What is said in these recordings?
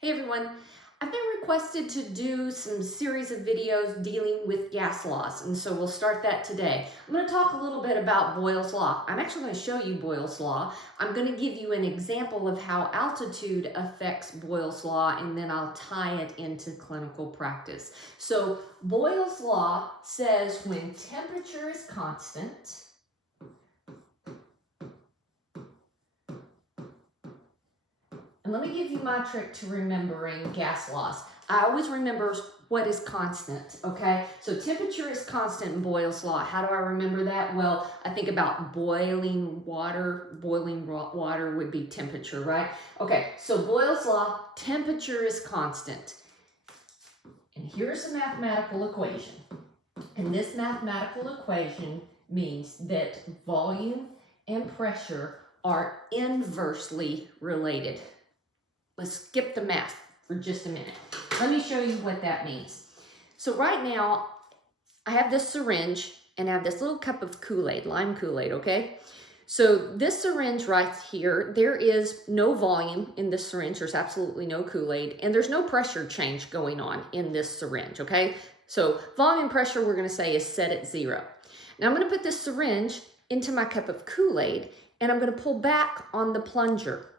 Hey everyone, I've been requested to do some series of videos dealing with gas laws, and so we'll start that today. I'm going to talk a little bit about Boyle's law. I'm actually going to show you Boyle's law. I'm going to give you an example of how altitude affects Boyle's law, and then I'll tie it into clinical practice. So Boyle's law says when temperature is constant, and let me give you my trick to remembering gas laws. I always remember what is constant, okay? So temperature is constant in Boyle's law. How do I remember that? Well, I think about boiling water. Boiling water would be temperature, right? Okay, so Boyle's law, temperature is constant. And here's a mathematical equation. And this mathematical equation means that volume and pressure are inversely related. Let's skip the math for just a minute. Let me show you what that means. So right now, I have this syringe and I have this little cup of Kool-Aid, lime Kool-Aid, okay? So this syringe right here, there is no volume in this syringe. There's absolutely no Kool-Aid, and there's no pressure change going on in this syringe, okay? So volume pressure, we're gonna say, is set at 0. Now I'm gonna put this syringe into my cup of Kool-Aid, and I'm gonna pull back on the plunger.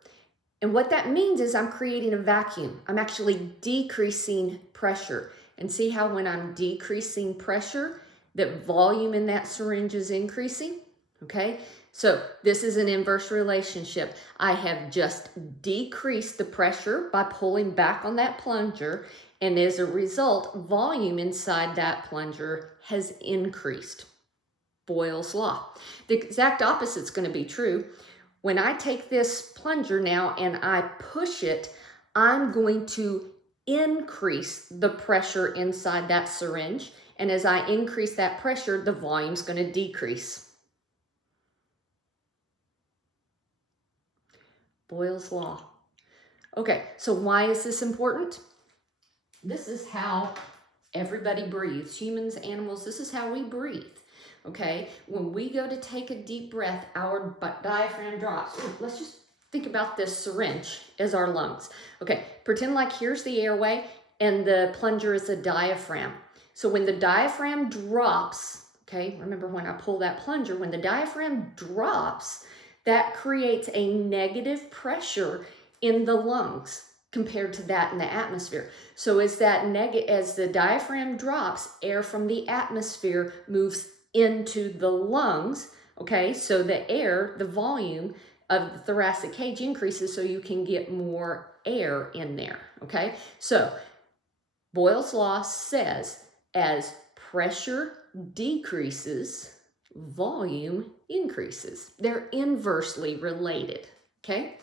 And what that means is I'm creating a vacuum. I'm actually decreasing pressure. And see how when I'm decreasing pressure, that volume in that syringe is increasing? Okay, so this is an inverse relationship. I have just decreased the pressure by pulling back on that plunger, and as a result, volume inside that plunger has increased. Boyle's law. The exact opposite is going to be true. When I take this plunger now and I push it, I'm going to increase the pressure inside that syringe. And as I increase that pressure, the volume's going to decrease. Boyle's law. Okay, so why is this important? This is how everybody breathes. Humans, animals, this is how we breathe. Okay, when we go to take a deep breath, our diaphragm drops. Let's just think about this syringe as our lungs. Okay, pretend like here's the airway and the plunger is a diaphragm. So when the diaphragm drops, okay, remember when I pull that plunger, when the diaphragm drops, that creates a negative pressure in the lungs compared to that in the atmosphere. So as the diaphragm drops, air from the atmosphere moves into the lungs, okay? So the air, the volume of the thoracic cage increases so you can get more air in there, okay? So Boyle's law says as pressure decreases, volume increases. They're inversely related, okay?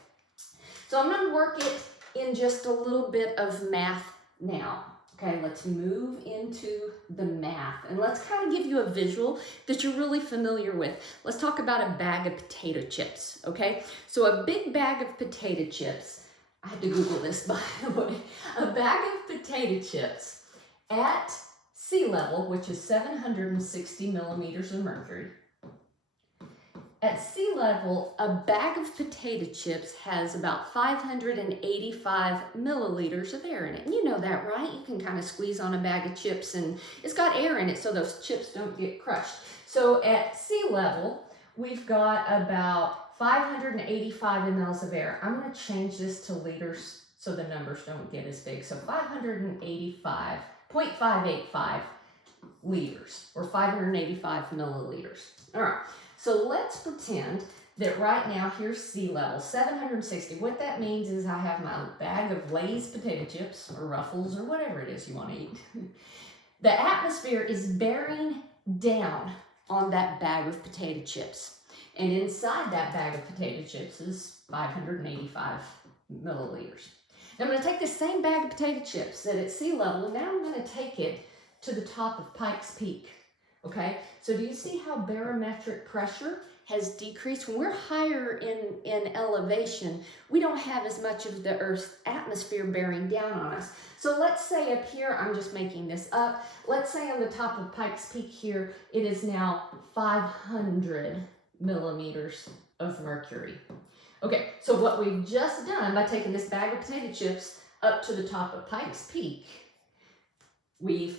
So I'm gonna work it in just a little bit of math now. Okay, let's move into the math, and let's kind of give you a visual that you're really familiar with. Let's talk about a bag of potato chips, okay? So a big bag of potato chips, I had to Google this by the way, a bag of potato chips at sea level, which is 760 millimeters of mercury. At sea level, a bag of potato chips has about 585 milliliters of air in it. And you know that, right? You can kind of squeeze on a bag of chips and it's got air in it so those chips don't get crushed. So at sea level, we've got about 585 mLs of air. I'm going to change this to liters so the numbers don't get as big. So 585.585 liters or 585 milliliters. All right. So let's pretend that right now here's sea level, 760. What that means is I have my bag of Lay's potato chips or Ruffles or whatever it is you want to eat. The atmosphere is bearing down on that bag of potato chips. And inside that bag of potato chips is 585 milliliters. Now I'm going to take this same bag of potato chips that at sea level, and now I'm going to take it to the top of Pikes Peak. Okay, so do you see how barometric pressure has decreased? When we're higher in elevation, we don't have as much of the Earth's atmosphere bearing down on us. So let's say up here, I'm just making this up, let's say on the top of Pikes Peak here, it is now 500 millimeters of mercury. Okay, so what we've just done by taking this bag of potato chips up to the top of Pikes Peak, we've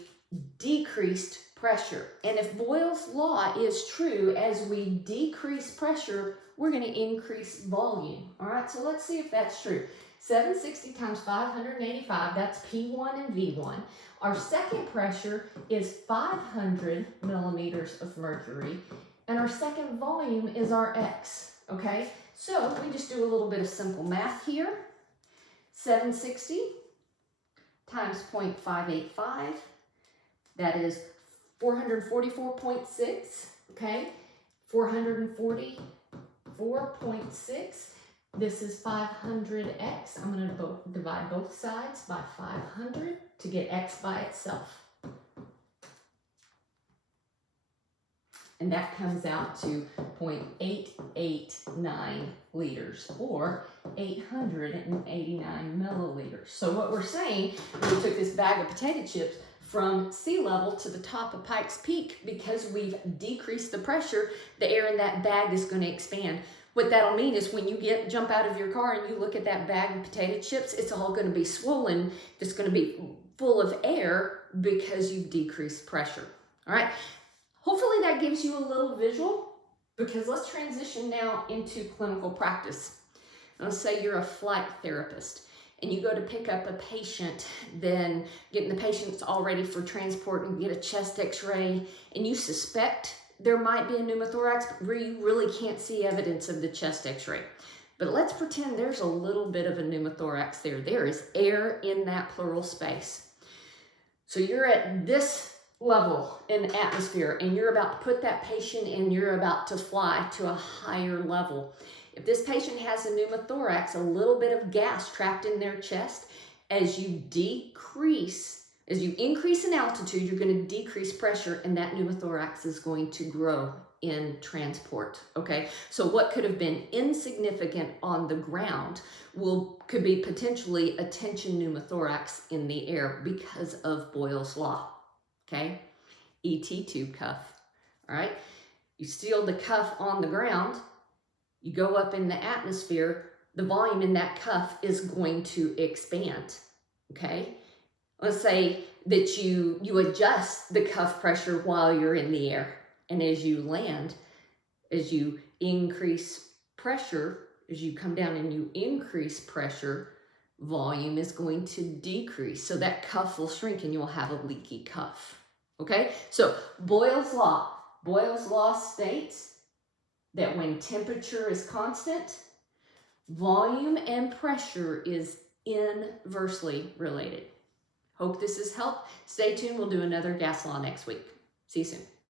decreased pressure. And if Boyle's law is true, as we decrease pressure, we're going to increase volume. All right, so let's see if that's true. 760 times 585, that's P1 and V1. Our second pressure is 500 millimeters of mercury, and our second volume is our X, okay? So we just do a little bit of simple math here. 760 times 0.585, that is 444.6, okay? 444.6. This is 500x. I'm going to divide both sides by 500 to get x by itself. And that comes out to 0.889 liters, or 889 milliliters. So what we're saying, we took this bag of potato chips from sea level to the top of Pikes Peak. Because we've decreased the pressure, the air in that bag is going to expand. What that'll mean is when you jump out of your car and you look at that bag of potato chips, it's all going to be swollen. It's going to be full of air because you've decreased pressure. All right. Hopefully that gives you a little visual, because let's transition now into clinical practice. Let's say you're a flight therapist and you go to pick up a patient, then getting the patients all ready for transport and get a chest x-ray, and you suspect there might be a pneumothorax, but you really can't see evidence of the chest x-ray. But let's pretend there's a little bit of a pneumothorax there. There is air in that pleural space. So you're at this level in atmosphere and you're about to put that patient in, you're about to fly to a higher level. If this patient has a pneumothorax, a little bit of gas trapped in their chest, as you increase in altitude, you're going to decrease pressure, and that pneumothorax is going to grow in transport, okay? So what could have been insignificant on the ground could be potentially a tension pneumothorax in the air because of Boyle's law, okay? ET tube cuff, all right? You seal the cuff on the ground, you go up in the atmosphere, the volume in that cuff is going to expand, okay? Let's say that you adjust the cuff pressure while you're in the air. And as you land, as you increase pressure, as you come down and you increase pressure, volume is going to decrease. So that cuff will shrink and you'll have a leaky cuff. Okay? So Boyle's law states that when temperature is constant, volume and pressure is inversely related. Hope this has helped. Stay tuned. We'll do another gas law next week. See you soon.